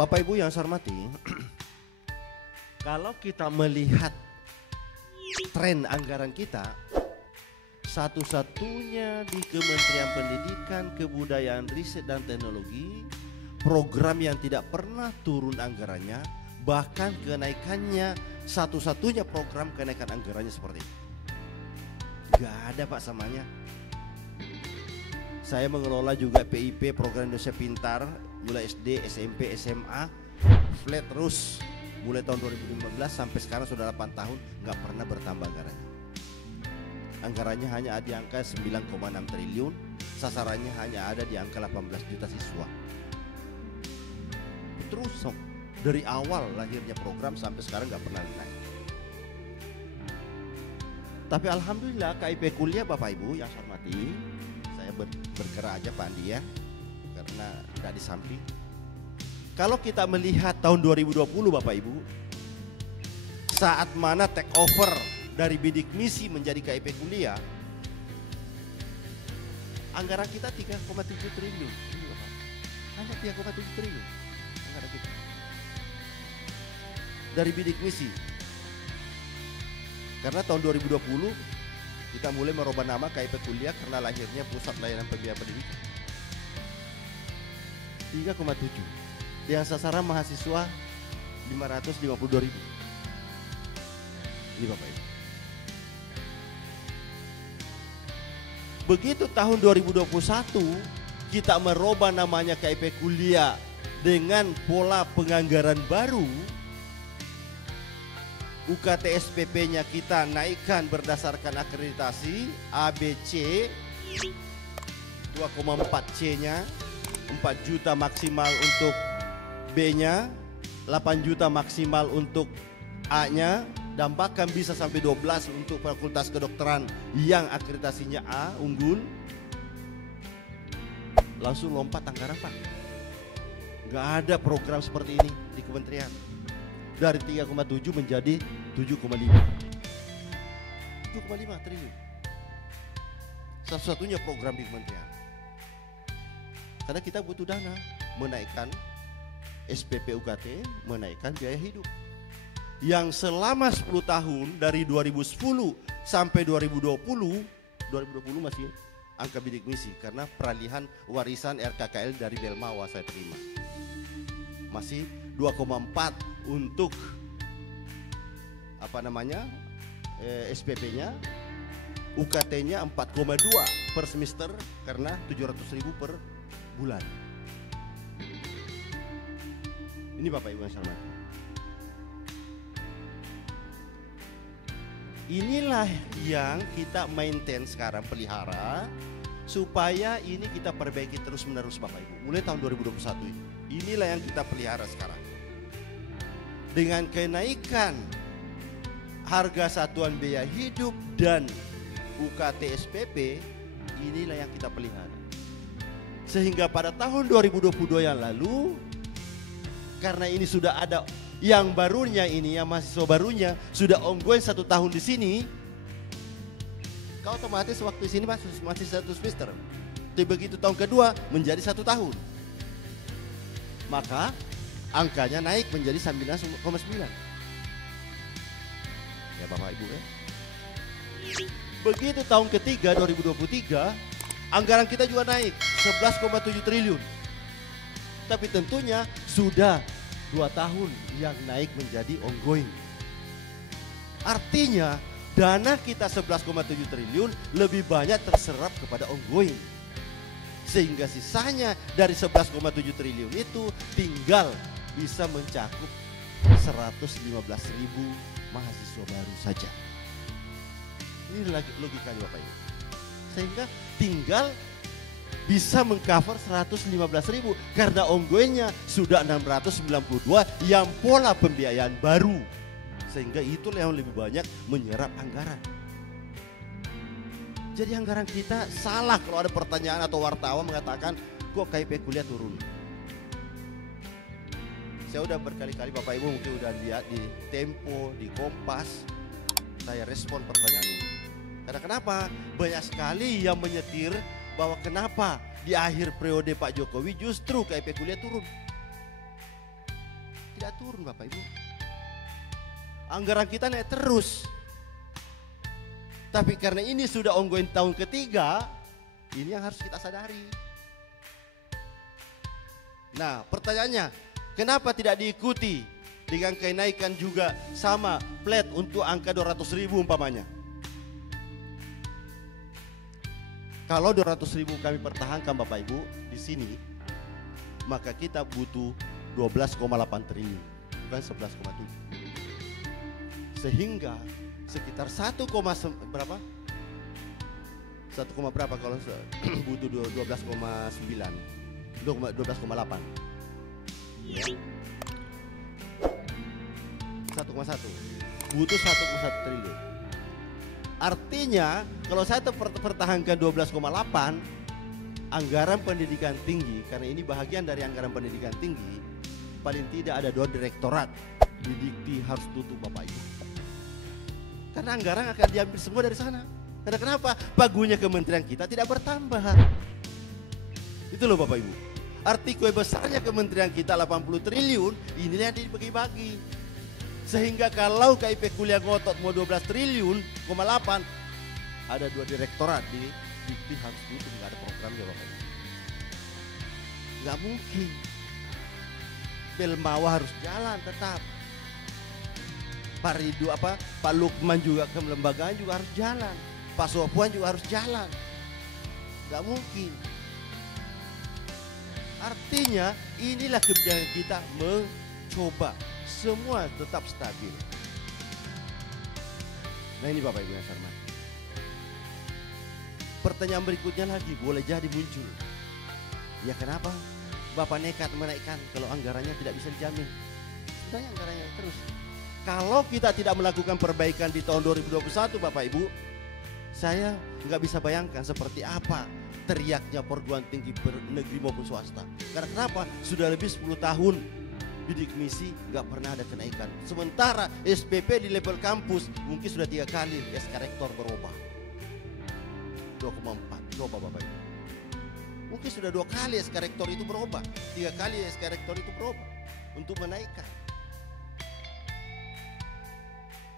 Bapak Ibu yang saya hormati, kalau kita melihat tren anggaran kita, satu-satunya di Kementerian Pendidikan, Kebudayaan, Riset dan Teknologi, program yang tidak pernah turun anggarannya, bahkan kenaikannya satu-satunya program kenaikan anggarannya seperti itu. Gak ada Pak samanya. Saya mengelola juga PIP, Program Indonesia Pintar, mulai SD, SMP, SMA, flat terus mulai tahun 2015 sampai sekarang sudah 8 tahun, nggak pernah bertambah anggarannya. Anggarannya hanya ada di angka 9,6 triliun, sasarannya hanya ada di angka 18 juta siswa. Terus dari awal lahirnya program sampai sekarang nggak pernah naik. Tapi alhamdulillah KIP kuliah Bapak Ibu yang saya hormati, saya bergerak aja Pak Andi ya, karena tidak di samping. Kalau kita melihat tahun 2020 Bapak Ibu, saat mana take over dari bidik misi menjadi KIP kuliah, anggaran kita 3,7 triliun. Hanya 3,7 triliun anggaran kita. Dari bidik misi. Karena tahun 2020 kita mulai merubah nama KIP kuliah karena lahirnya Pusat Layanan Pembiayaan Pendidikan. 3,7. Yang sasaran mahasiswa 552.000. Ini Bapak Ibu. Begitu tahun 2021 kita merubah namanya KIP kuliah dengan pola penganggaran baru, UKT SPP-nya kita naikkan berdasarkan akreditasi ABC 2,4C-nya, 4 juta maksimal untuk B-nya, 8 juta maksimal untuk A-nya, dan bahkan bisa sampai 12 untuk fakultas kedokteran yang akreditasinya A, unggul. Langsung lompat anggaran Pak. Gak ada program seperti ini di kementerian. Dari 3,7 menjadi 7,5. 7,5 triliun. Satu-satunya program di kementerian. Karena kita butuh dana menaikkan SPP UKT, menaikkan biaya hidup. Yang selama 10 tahun dari 2010 sampai 2020 masih angka bidik misi karena peralihan warisan RKKL dari Belmawa saya terima. Masih 2,4 untuk SPP-nya, UKT-nya 4,2 per semester karena 700.000 per bulan. Ini Bapak Ibu yang saya hormati. Inilah yang kita maintain sekarang, pelihara, supaya ini kita perbaiki terus menerus Bapak Ibu. Mulai tahun 2021 ini. Inilah yang kita pelihara sekarang. Dengan kenaikan harga satuan biaya hidup dan UKT SPP, inilah yang kita pelihara. Sehingga pada tahun 2022 yang lalu, karena ini sudah ada yang barunya ini, yang mahasiswa barunya sudah ongoing 1 tahun di sini, kau otomatis waktu di sini masih 1 semester. Tapi begitu tahun kedua menjadi 1 tahun, maka angkanya naik menjadi 9,9. Ya Bapak Ibu ya. Begitu tahun ketiga 2023, anggaran kita juga naik 11,7 triliun. Tapi tentunya sudah 2 tahun yang naik menjadi ongoing. Artinya dana kita 11,7 triliun lebih banyak terserap kepada ongoing. Sehingga sisanya dari 11,7 triliun itu tinggal bisa mencakup 115.000 mahasiswa baru saja. Ini logikanya Bapak Ibu. Sehingga tinggal bisa mengcover 115.000 karena ongoingnya sudah 692 yang pola pembiayaan baru. Sehingga itulah yang lebih banyak menyerap anggaran. Jadi anggaran kita salah kalau ada pertanyaan atau wartawan mengatakan kok KIP kuliah turun. Saya udah berkali-kali Bapak Ibu mungkin udah lihat di Tempo, di Kompas, saya respon pertanyaan ini. Karena kenapa? Banyak sekali yang menyetir bahwa kenapa di akhir periode Pak Jokowi justru KIP kuliah turun. tidak turun Bapak Ibu. Anggaran kita naik terus. Tapi karena ini sudah ongoing tahun ketiga, ini yang harus kita sadari. Nah, pertanyaannya, kenapa tidak diikuti dengan kenaikan juga sama flat untuk angka 200.000 umpamanya? Kalau 200.000 kami pertahankan Bapak Ibu di sini, maka kita butuh 12,8 triliun, bukan 11,7. Sehingga sekitar 1, berapa? 1, berapa kalau butuh 12,9, 12,8. Ya. 1,1. Butuh 1,1 triliun. Artinya kalau saya pertahankan 12,8, anggaran pendidikan tinggi, karena ini bahagian dari anggaran pendidikan tinggi, paling tidak ada 2 direktorat di Dikti harus tutup Bapak Ibu. Karena anggaran akan diambil semua dari sana. Karena kenapa? Pagunya kementerian kita tidak bertambah. Itu loh Bapak Ibu. Arti kue besarnya kementerian kita 80 triliun, inilah yang dibagi-bagi. Sehingga kalau KIP kuliah ngotot mau 12 triliun, 8, ada 2 direktorat di Dikti harus tutup, nggak ada programnya Bapak Ibu. Nggak mungkin. Pelmawa harus jalan tetap. Pak Ridho Pak Lukman juga ke lembagaan juga harus jalan. Pak Sopuan juga harus jalan. Nggak mungkin. Artinya inilah kebijakan kita mencoba semua tetap stabil. Nah ini Bapak Ibu yang saya hormati. Pertanyaan berikutnya lagi boleh jadi muncul. Ya kenapa Bapak nekat menaikkan kalau anggarannya tidak bisa dijamin? Sebenarnya anggarannya terus. Kalau kita tidak melakukan perbaikan di tahun 2021 Bapak Ibu, saya nggak bisa bayangkan seperti apa teriaknya perguruan tinggi negeri maupun swasta. Karena kenapa? Sudah lebih 10 tahun bidik misi nggak pernah ada kenaikan. Sementara SPP di level kampus mungkin sudah 3 kali SK Rektor berubah. 2,4. Coba Bapak Ibu. Mungkin sudah 2 kali SK Rektor itu berubah. 3 kali SK Rektor itu berubah untuk menaikkan.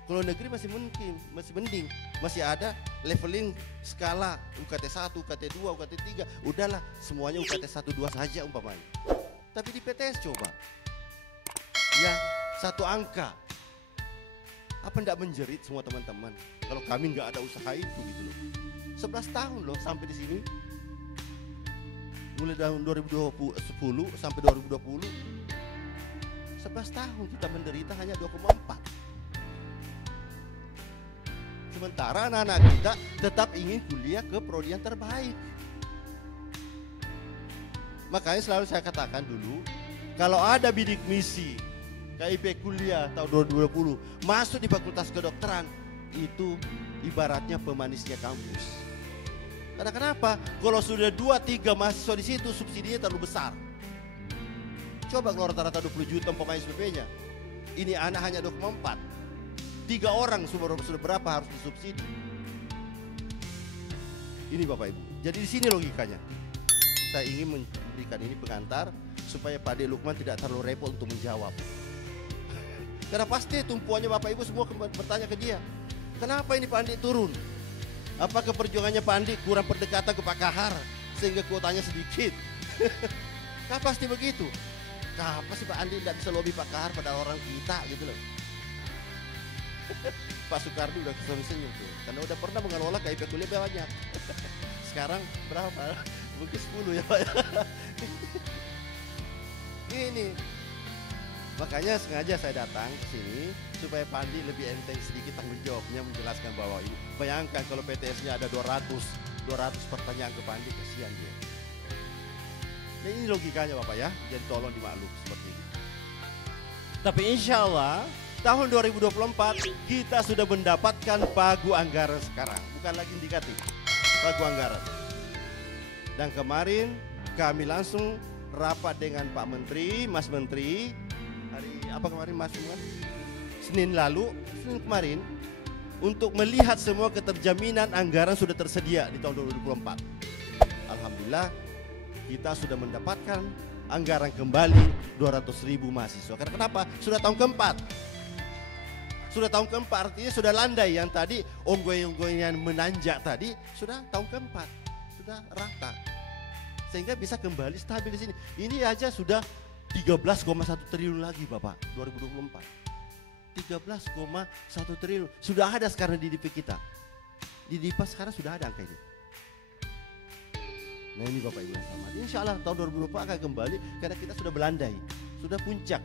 Kalau negeri masih mungkin, masih mending, masih ada leveling skala UKT 1, UKT 2, UKT 3, udahlah semuanya UKT 1, 2 saja umpamanya. Tapi di PTS coba, ya 1 angka, apa enggak menjerit semua teman-teman? Kalau kami nggak ada usaha itu gitu loh. 11 tahun loh sampai di sini, mulai tahun 2010 sampai 2020, 11 tahun kita menderita hanya 2,4. Sementara anak-anak kita tetap ingin kuliah ke prodi yang terbaik. Makanya selalu saya katakan dulu, kalau ada bidik misi KIP kuliah tahun 2020 masuk di Fakultas Kedokteran, itu ibaratnya pemanisnya kampus. Karena kenapa? Kalau sudah 2-3 mahasiswa di situ, subsidinya terlalu besar. Coba kalau rata-rata 20 juta pemain SPP-nya, ini anak hanya 2,4. 3 orang sudah berapa harus disubsidi? Ini Bapak Ibu. Jadi di sini logikanya. Saya ingin memberikan ini pengantar supaya Pak D. Lukman tidak terlalu repot untuk menjawab. Karena pasti tumpuannya Bapak Ibu semua bertanya ke dia. Kenapa ini Pak Andi turun? Apakah perjuangannya Pak Andi kurang pendekatan ke Pak Kahar sehingga kuotanya sedikit? Kan pasti begitu. Kenapa sih Pak Andi tidak bisa lobby Pak Kahar pada orang kita gitu loh. Pak Soekarno udah senyum tuh, karena udah pernah mengelola KIP kuliah banyak. Sekarang berapa? Mungkin 10 ya Pak. Ini makanya sengaja saya datang ke sini supaya Pak Andi lebih enteng sedikit tanggung jawabnya menjelaskan bahwa ini. Bayangkan kalau PTS-nya ada 200 pertanyaan ke Pak Andi, kasihan dia. Nah, ini logikanya Bapak ya, jadi tolong dimaklum seperti ini. Tapi insya Allah tahun 2024 kita sudah mendapatkan pagu anggaran sekarang, bukan lagi indikatif, pagu anggaran. Dan kemarin kami langsung rapat dengan Pak Menteri, Mas Menteri, hari apa kemarin Mas Menteri? Senin kemarin, untuk melihat semua keterjaminan anggaran sudah tersedia di tahun 2024. Alhamdulillah kita sudah mendapatkan anggaran kembali 200.000 mahasiswa. Karena kenapa? Sudah tahun keempat. Sudah tahun keempat, artinya sudah landai. Yang tadi ongoing-ongoing yang menanjak tadi sudah tahun keempat, sudah rata. Sehingga bisa kembali stabil di sini. Ini aja sudah 13,1 triliun lagi Bapak 2024. 13,1 triliun sudah ada sekarang di DP kita. Di DIPA sekarang sudah ada angka ini. Nah ini Bapak Ibu yang selamat. Insya Allah tahun 2024 akan kembali karena kita sudah melandai, sudah puncak,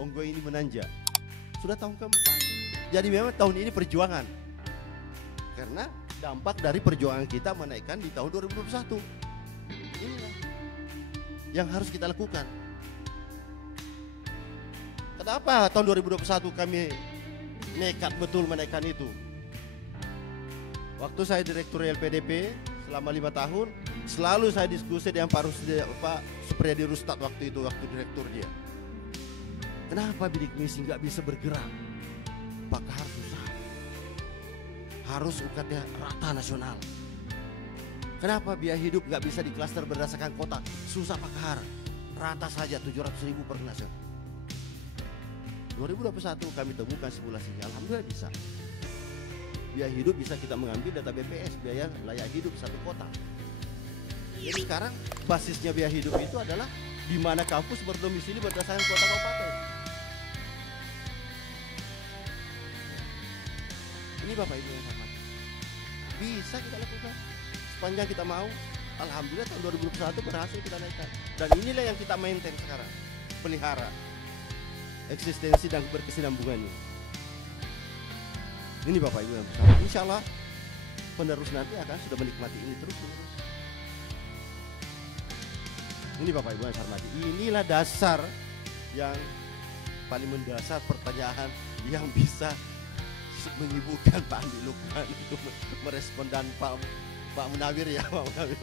ongoing ini menanjak, sudah tahun keempat. Jadi memang tahun ini perjuangan, karena dampak dari perjuangan kita menaikkan di tahun 2021. Inilah yang harus kita lakukan. Kenapa tahun 2021 kami nekat betul menaikkan itu? Waktu saya direktur LPDP selama 5 tahun, selalu saya diskusi dengan Pak Supriyadi Rustad waktu itu, waktu direktur dia. Kenapa bidik misi nggak bisa bergerak? Pak Kahar susah. Harus UKT rata nasional. Kenapa biaya hidup nggak bisa diklaster berdasarkan kota? Susah Pak Kahar. Rata saja 700.000 per nasional. 2021 kami temukan simulasinya, alhamdulillah bisa. Biaya hidup bisa kita mengambil data BPS, biaya layak hidup satu kota. Jadi sekarang basisnya biaya hidup itu adalah di mana kampus berdomisili berdasarkan kota kabupaten. Ini Bapak Ibu yang hormat, bisa kita lakukan sepanjang kita mau. Alhamdulillah tahun 2021 berhasil kita naikkan. Dan inilah yang kita maintain sekarang, pelihara eksistensi dan berkesinambungannya. Ini Bapak Ibu yang bersama. Insya Allah penerus nanti akan sudah menikmati ini terus menerus. Ini Bapak Ibu yang hormati. Inilah dasar yang paling mendasar pertanyaan yang bisa menyibukkan Pak Andi Lukman untuk merespon dan Pak Munawir ya Pak Munawir.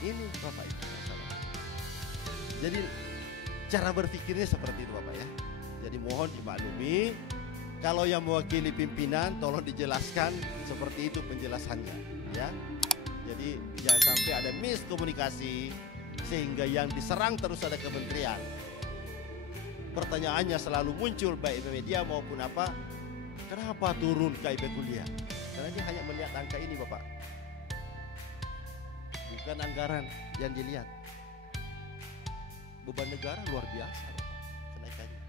Ini Bapak Ibu yang hormati. Jadi cara berpikirnya seperti itu Bapak ya. Jadi mohon dimaklumi, kalau yang mewakili pimpinan tolong dijelaskan seperti itu penjelasannya ya. Jadi jangan sampai ada miskomunikasi sehingga yang diserang terus ada kementerian. Pertanyaannya selalu muncul baik di media maupun apa, kenapa turun KIP kuliah? Karena dia hanya melihat angka ini Bapak, bukan anggaran yang dilihat. Beban negara luar biasa kenaikannya.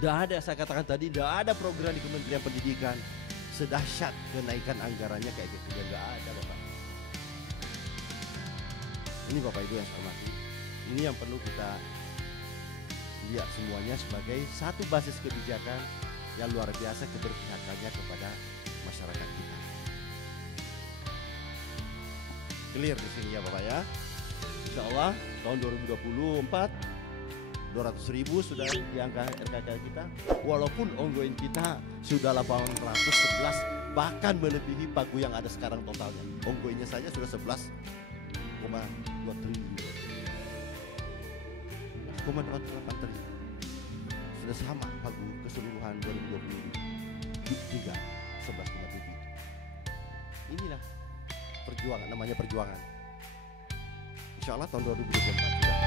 Tidak ada, saya katakan tadi, tidak ada program di Kementerian Pendidikan sedahsyat kenaikan anggarannya kayak gitu. Tidak ada Bapak. Ini Bapak Ibu yang saya hormati, ini yang perlu kita lihat semuanya sebagai satu basis kebijakan yang luar biasa keberpihakannya kepada masyarakat kita. Clear di sini ya Bapak ya. Insya Allah tahun 2024 200.000 sudah di angka RKK kita, walaupun ongoing kita sudah 811 bahkan melebihi pagu yang ada sekarang totalnya. Ongoingnya saja sudah 11,2 triliun, 11,28 triliun, sudah sama pagu keseluruhan 2023 11,7. Inilah perjuangan, namanya perjuangan. Insya Allah tahun 2024 sudah